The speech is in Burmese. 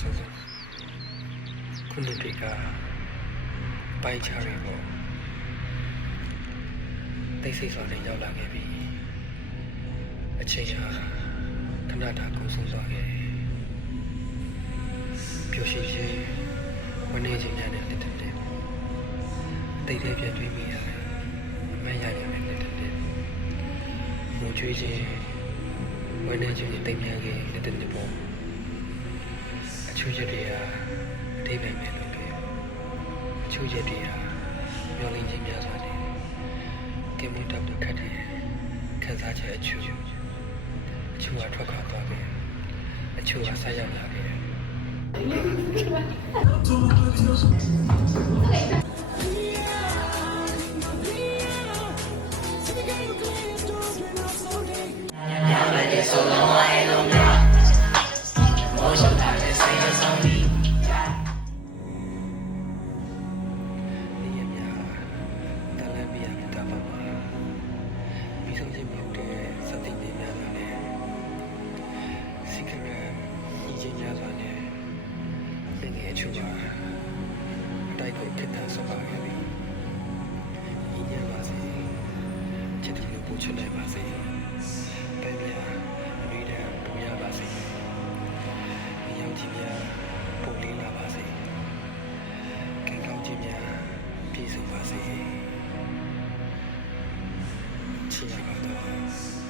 ဆိုခုနှစ်တွေကပိုင်းခြားတွေပေါ့တိတ်ဆိတ်စွာနဲ့ရောက်လာခဲ့ပြီအချိန်ဟာခဏတာကုန်ဆုံးသွားခဲ့ပျော်ရွှင်ခြင်းဝန်းနေခြင်းများနဲ့လက်ထက်တဲ့တိတ်တဲ့ပြန်တွေ့မိရတယ်အမှန်ရရနဲ့လက်ထက်တဲ့ငိုကြွေးခြင်းဝန်းနေခြင်းတွေတိတ်မြန်ခဲ့လက်ထက်တဲ့ပေါ့အချို့ချက်တွေဟာအသေးပဲမဲ့လို့ခဲ့အချို့ချက်တွေဟာမျောလင်းခြင်းများစွာနဲ့ကင်မတပ်ဖို့ခက်တယ်ခံစားချက်အချို့ကထွက်ခွာသွားခဲ့အချို့ကဆက်ရောက်လာခဲ့အချို့ကအတိုက်ကိုခက်တာဆောက်ပါခဲ့ပြီ။ညီညာပါစေ။ချစ်သူတို့ပို့ချလိုက်ပါစေ။ပဲမြာအတွေ့အကြုံပူရပါစေ။အယောင်ကြီးများပို့လေးလာပါစေ။ကံကောင်းခြင်းများပြည့်စုံပါစေ။ချစ်ရပါတော့